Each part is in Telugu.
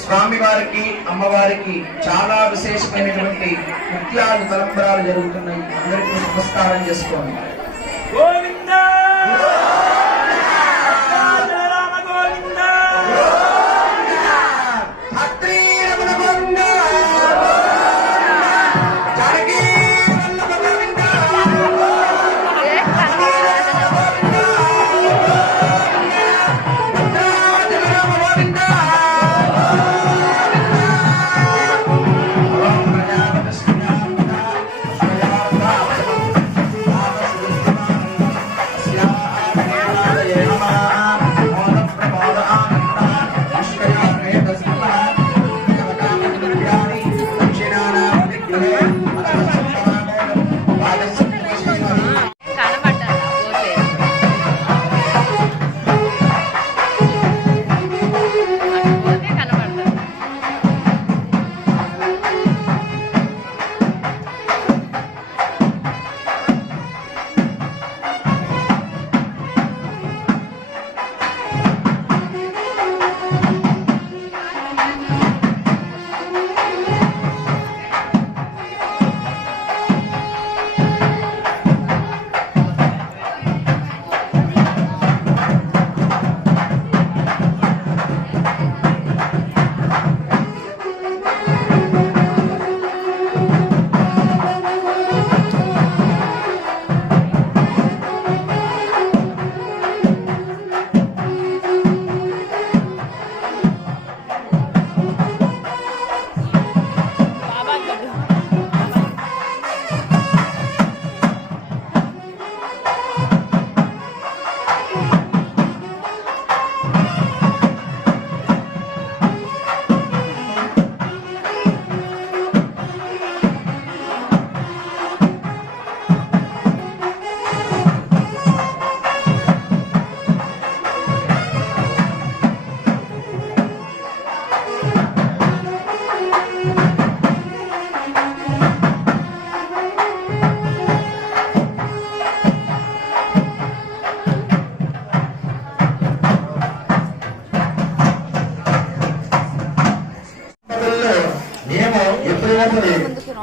స్వామివారికి అమ్మవారికి చాలా విశేషమైనటువంటి ముత్యాలు తలంబరాలు జరుగుతున్నాయి. అందరికీ నమస్కారం చేసుకోండి. గోవిందా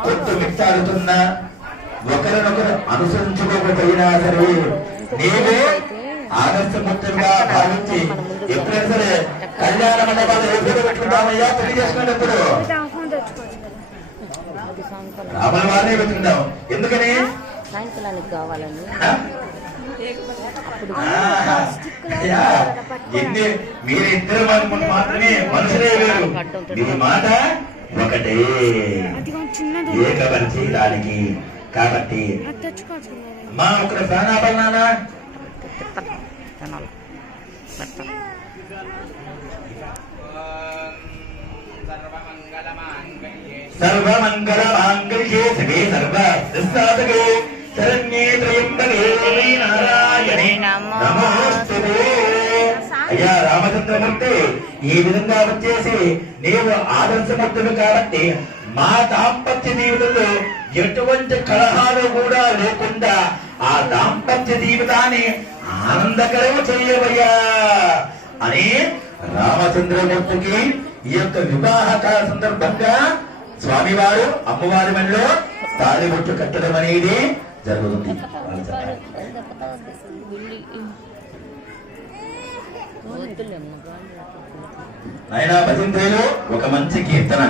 కొట్టుమిట్టాడుతున్నా ఒకరినొకరు అనుసరించుకోకపోయినా సరే నేనే ఆదర్శమూర్తులుగా భావించి ఎప్పుడైనా సరే కళ్యాణ మండపాలు ఎప్పుడు పెట్టుకుంటామయ్యా పెళ్లి చేసుకున్నప్పుడు రాముల వారినే పెట్టుకుంటాం. ఎందుకని సాయంకాలానికి కావాలని మీరిద్దరు మాత్రమే మనుషులే వేరు. మీ మాట ఒకటే ఏకపరిచి దానికి కాబట్టి మా ఒక ప్రాణాపన్నానా సర్వమంగళ మాంగళ్యే శివే సర్వసాధకే శరణ్యే త్రయంబకే నారాయణే నమోస్తుతే. అయ్యా రామచంద్రమూర్తి, ఈ విధంగా వచ్చేసి నీవు ఆదర్శమూర్తులు కాబట్టి మా దాంపత్య జీవితంలో ఎటువంటి కలహాలు కూడా లేకుండా ఆ దాంపత్య జీవితాన్ని ఆనందకరం చేయవయ్యా అని రామచంద్రమూర్తికి ఈ యొక్క వివాహ కాల సందర్భంగా స్వామివారు అమ్మవారి మెడలో తాళిబొట్టు కట్టడం అనేది జరుగుతుంది. నాయనా భజంత్రిలో ఒక మంచి కీర్తన.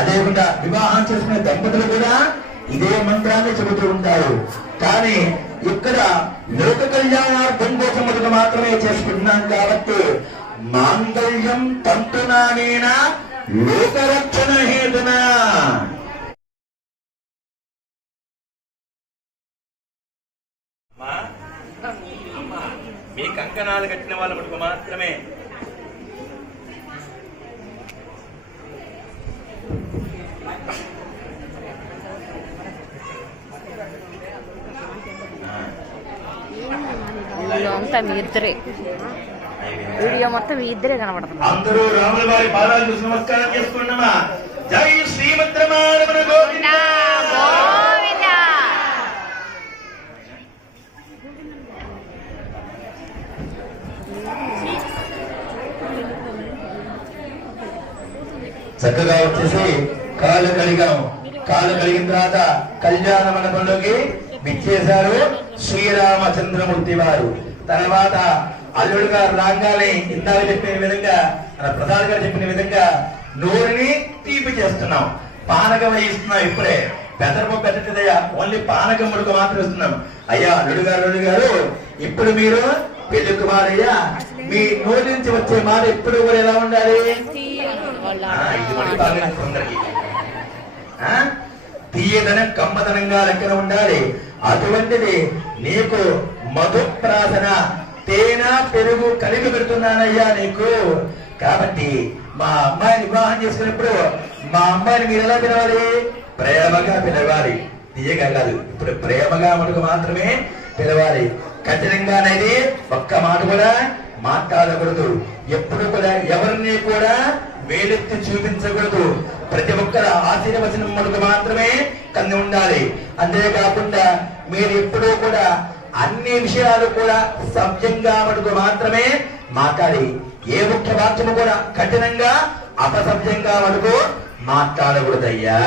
అదేవిధంగా వివాహం చేసుకునే దంపతులు కూడా ఇదే మంత్రాన్ని చెబుతూ ఉంటారు. కానీ ఇక్కడ లోక కళ్యాణార్థం కోసం మొదలు మాత్రమే చేసుకుంటున్నాం కాబట్టి మాంగళ్యం తంతునానేన లోకరక్షణ హేతునా. మీ కంకణాలు కట్టిన వాళ్ళ మటుకు మాత్రమే అంతా మీ ఇద్దరే, వీడియో మొత్తం మీ ఇద్దరే కనబడుతుంది. అందరూ రాముల వారి పాదాలు చూసి నమస్కారం చేసుకున్నామా. జై శ్రీమద్రమారమణ గోవింద గోవింద. చక్కగా వచ్చేసి కాళ్ళు కడిగాము. కాళ్ళు కడిగిన తర్వాత కళ్యాణ మండపంలోకి విచ్చేశారు శ్రీరామచంద్రమూర్తి వారు. తర్వాత అల్లుడు గారు రాగానే ఇందాక చెప్పిన విధంగా, మన ప్రసాద్ గారు చెప్పిన విధంగా నోరుని తీపి చేస్తున్నాం, పానకం వేయిస్తున్నాం. ఇప్పుడే పెద్దరపు పెట్టదయ్యా, ఓన్లీ పానకం ముడుకు మాత్రం ఇస్తున్నాం. అయ్యా అల్లుడు గారు ఇప్పుడు మీరు పెళ్లి కుమారయ్యా, మీ నోటి నుంచి వచ్చే మాట ఎప్పుడు కూడా ఎలా ఉండాలి? తీయదనం కమ్మదనంగా లెక్కన ఉండాలి. అటువంటిది నీకు మధుప్రాసన తేనె పెరుగు కలిపి పెడుతున్నానయ్యా నీకు. కాబట్టి మా అమ్మాయిని వివాహం చేసుకున్నప్పుడు మా అమ్మాయిని మీరు ఎలా పిలవాలి? ప్రేమగా పిలవాలి, తీయగా కాదు. ఇప్పుడు ప్రేమగా మటుకు మాత్రమే పిలవాలి. కఠినంగా అనేది ఒక్క మాట కూడా మాట్లాడకూడదు. ఎప్పుడు కూడా ఎవరిని కూడా వేలెత్తి చూపించకూడదు. ప్రతి ఒక్కరు ఆశీర్వచనం మటుకు మాత్రమే కంది ఉండాలి. అంతేకాకుండా మీరు ఎప్పుడూ కూడా అన్ని విషయాలు కూడా సభ్యంగా మటుకు మాత్రమే మాట్లాడి ఏ ముఖ్య వాక్యము కూడా కఠినంగా అపసభ్యంగా మటుకు మాట్లాడకూడదయ్యా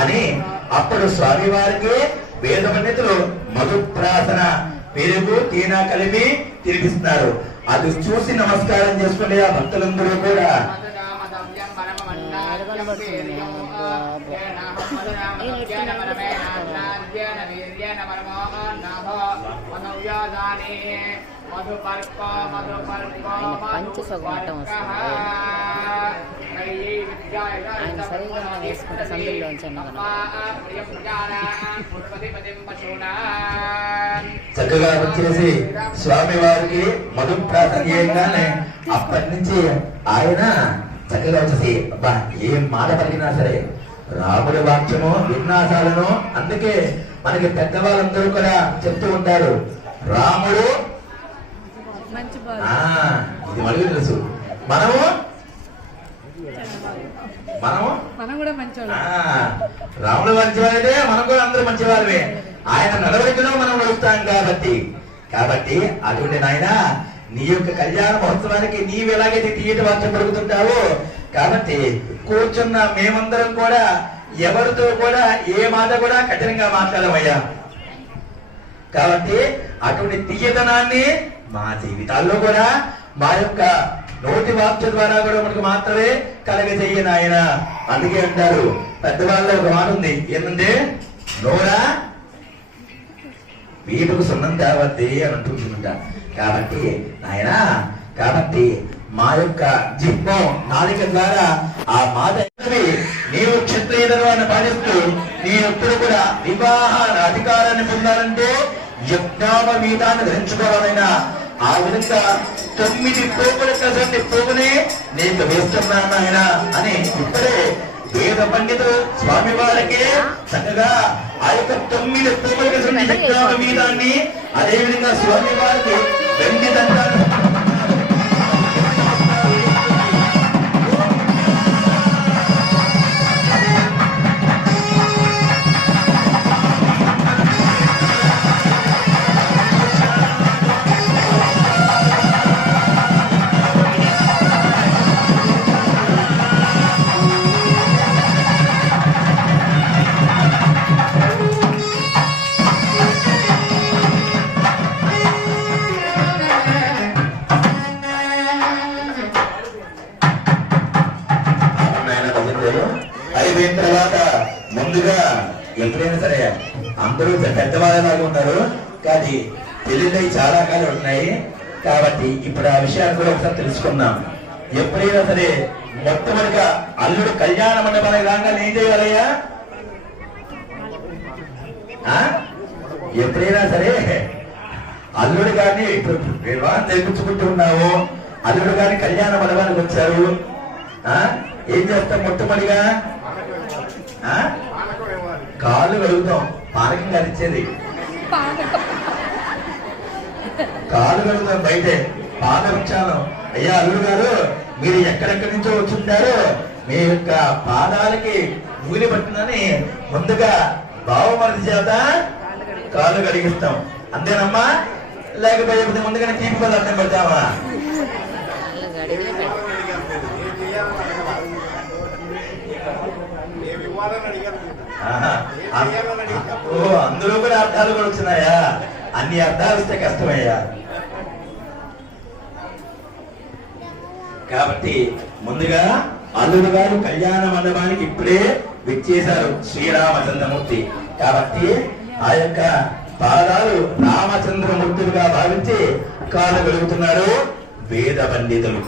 అని అప్పుడు స్వామి వారికి వేద పండితులు మధుప్రాసన పెరుగు తేనె కలిపి తినిపిస్తున్నారు. అది చూసి నమస్కారం చేసుకునే ఆ భక్తులందరూ కూడా ఆయన సరిగా వేసుకుంటే సందుల్లోంచి చక్కగా వచ్చేసి స్వామి వారికి మధుప్రాసన చేయగానే అప్పటి నుంచి ఆయన చక్కగా వచ్చేసి అబ్బా ఏం మాట పలికినా సరే రాముడి వాక్యము విన్నాసాలను. అందుకే మనకి పెద్దవాళ్ళందరూ కూడా చెప్తూ ఉంటారు, రాముడు ఇది మనకు తెలుసు, మనము రాముడు మంచివారైతే మనం కూడా అందరూ మంచివారమే. ఆయన నడవడికలో మనం నడుస్తాం కాబట్టి అటువంటి నాయన నీ యొక్క కళ్యాణ మహోత్సవానికి నీవు ఎలాగైతే తీయటి వాక్యం పలుకుతుంటావో కాబట్టి కూర్చున్న మేమందరం కూడా ఎవరితో కూడా ఏ మాట కూడా కఠినంగా మాట్లాడమయ్యా. కాబట్టి అటువంటి తీయతనాన్ని మా జీవితాల్లో కూడా మా యొక్క నోటి వాక్య ద్వారా కూడా మనకు మాత్రమే కలగజేయను ఆయన. అందుకే అంటారు పెద్దవాళ్ళలో ఒక మాట ఉంది, ఏంటంటే నోరా వీపుకు సున్నం తేవద్ది అని అంటుంటా. కాబట్టి ఆయన కాబట్టి మా యొక్క జిహ్వం నాలిక ద్వారా ఆ మాట నీవు క్షత్రియ ధర్మాన్ని పాటిస్తూ నీ ఎప్పుడు కూడా వివాహ అధికారాన్ని పొందాలంటే యజ్ఞాపవీతాన్ని ధరించుకోవాలైనా ఆ విధంగా 9 పోగుల కసండి పోగునే నీకు వేస్తున్నాను ఆయన అని ఇప్పుడే వేద పండితులు స్వామి వారికి చక్కగా ఆ యొక్క 9 పోగుల కసండి యజ్ఞాపవీతాన్ని అదే విధంగా స్వామి వారికి వెండి దండాన్ని అయిపోయిన తర్వాత ముందుగా ఎప్పుడైనా సరే అందరూ పెద్దవాళ్ళలాగా ఉన్నారు కానీ పెళ్లిళ్ళై చాలా కాలం ఉన్నాయి. కాబట్టి ఇప్పుడు ఆ విషయాన్ని కూడా ఒకసారి తెలుసుకుందాం. ఎప్పుడైనా సరే మొట్టమొదటిగా అల్లుడు కళ్యాణ మండపానికి రాగానే ఏం చేయాలయ్యా? ఎప్పుడైనా సరే అల్లుడు గారిని ఇప్పుడు వివాహం జరిపించుకుంటూ ఉన్నావు, అల్లుడు గారిని కళ్యాణ మండపానికి వచ్చారు, ఏం చేస్తాం? మొట్టమొదటిగా కాళ్ళు కడుగుతాం. పానకం కరిచేది కాళ్ళు కడుగుతాం బయటే పాదవృక్షాలు. అయ్యా అల్లుడు గారు మీరు ఎక్కడెక్కడి నుంచో వచ్చుంటారు, మీ యొక్క పాదాలకి నూనె పట్టినని ముందుగా బావమరిది చేత కాళ్ళు కడిగిస్తాం. అంతేనమ్మా? లేకపోతే ముందుగానే తీపి పదార్థం పెడతామా? అందులో కూడా అర్థాలు కూడా వచ్చినాయా? అన్ని అర్థాలు వస్తే కష్టమయ్యా. కాబట్టి ముందుగా అల్లుడు గారు కళ్యాణ మండపానికి ఇప్పుడే విచ్చేశారు శ్రీరామచంద్రమూర్తి. కాబట్టి ఆ యొక్క పాదాలు రామచంద్రమూర్తులుగా భావించి కాలు కలుగుతున్నారు వేద పండితులు.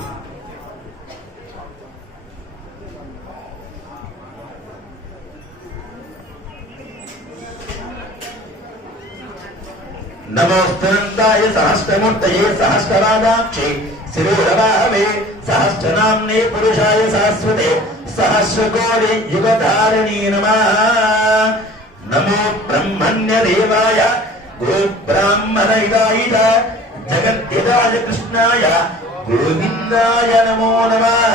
నమోస్తునందాయ సహస్రమూర్తయే సహస్రపాదాక్షి శిరోరవాహవే సహస్రనామ్నే పురుషాయ శాశ్వతే సహస్రకోటి యుగధారిణీ నమః. నమో బ్రహ్మణ్య దేవాయ గో బ్రాహ్మణయుధాయ జగద్యదాయ కృష్ణాయ గోవిందాయ నమో నమః.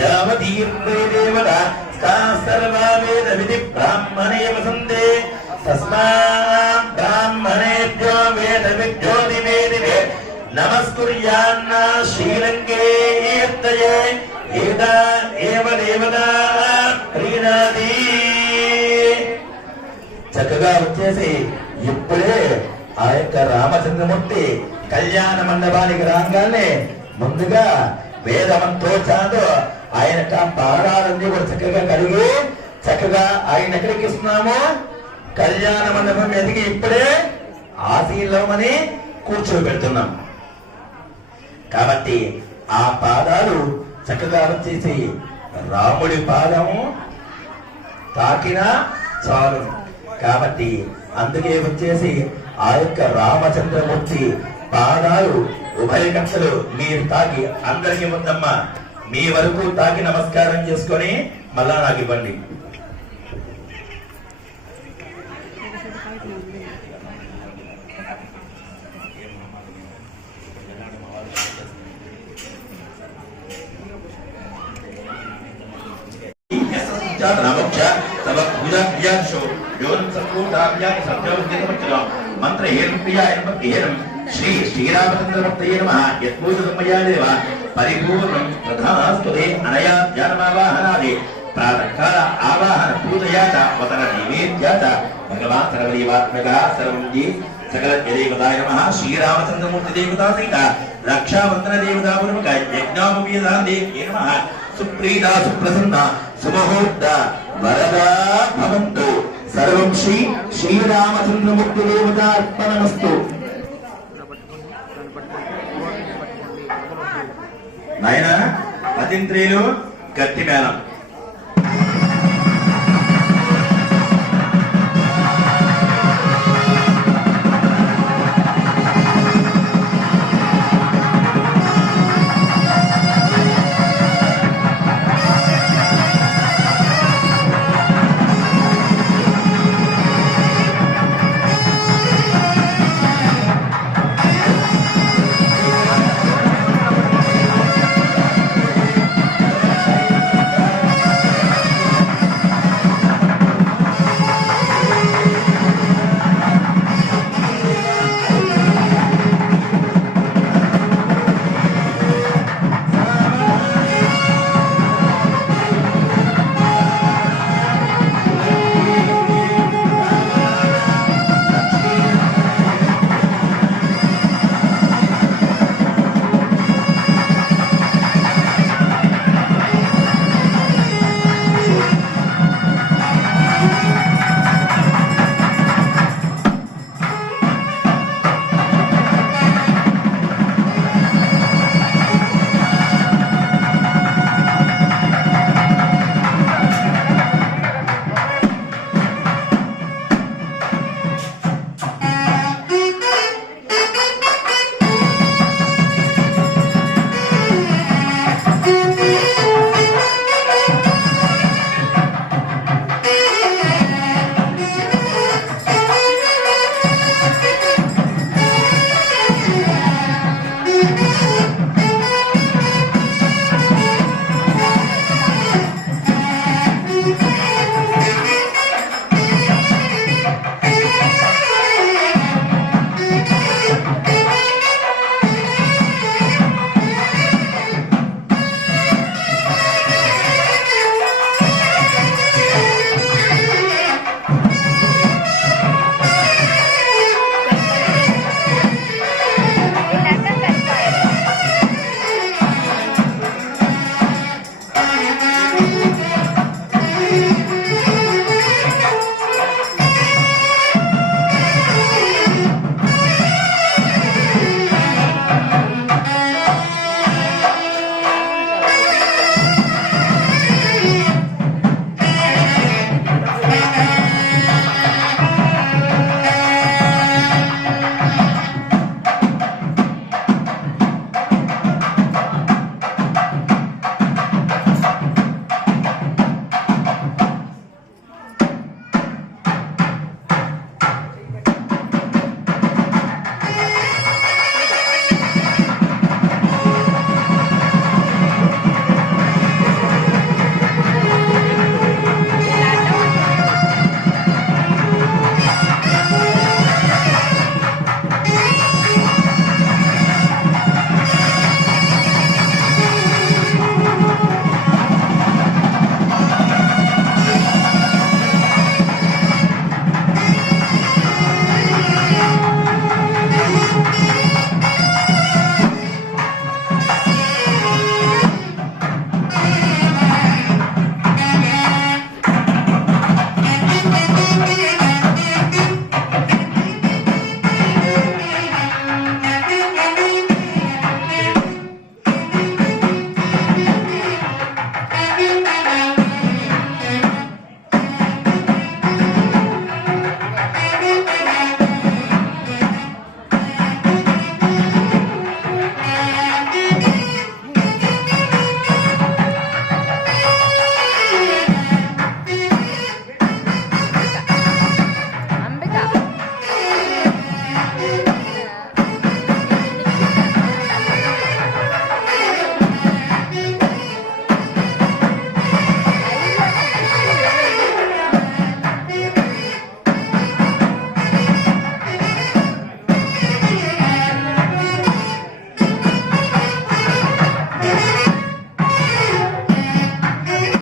యావతీర్వే దేవత सा सर्वा वेद विधि ब्राह्मणे वसन्ते तस्मात् ब्राह्मणेभ्यो वेद विद्यो दिवे दिवे नमस्कुर्यान्न श्रीलङ्के कीर्तये एता एव देवता प्रीणाति. చక్కగా వచ్చేసి ఇప్పుడే ఆ యొక్క రామచంద్రమూర్తి కళ్యాణ మండపానికి రాగానే ముందుగా వేదమంత్రోచ్చారంతో ఆయన పాదాలన్నీ కూడా చక్కగా కడిగి చక్కగా ఆయన ఎక్కడికి ఇస్తున్నాము కళ్యాణ మండపం మీదకి ఇప్పుడే ఆశీలమని కూర్చోబెడుతున్నాం. కాబట్టి ఆ పాదాలు చక్కగా వచ్చేసి రాముడి పాదము తాకినా చాలు. కాబట్టి అందుకే వచ్చేసి ఆ యొక్క రామచంద్రమూర్తి పాదాలు ఉభయ కక్షలు మీరు తాకి అందరికీ ఉందమ్మా మీ వరకు తాకి నమస్కారం చేసుకొని మళ్ళా నాకు ఇవ్వండి. మంత్ర శ్రీ శ్రీరామచంద్రమూర్తయే నమః. యత్పూజితమయా దేవ పరిపూర్ణం తథాస్తుతే అనయా ధ్యానమావాహనాది ప్రాతఃకాల ఆవాహన పూజయాత వతన నైవేద్యాత భగవాన్ సర్వదేవాత్మకః సర్వం జీ సకల దేవతాయ నమః. శ్రీరామచంద్రమూర్తి దేవతా సహిత రక్షాబంధన దేవతా పూర్వక యజ్ఞోపవీతాం దేవ్యే నమః. సుప్రీత సుప్రసన్న సుముహూర్త వరదా భవంతు. సర్వం శ్రీ శ్రీరామచంద్రమూర్తి దేవతార్పణమస్తు. నాయన 13 గట్టి మేళం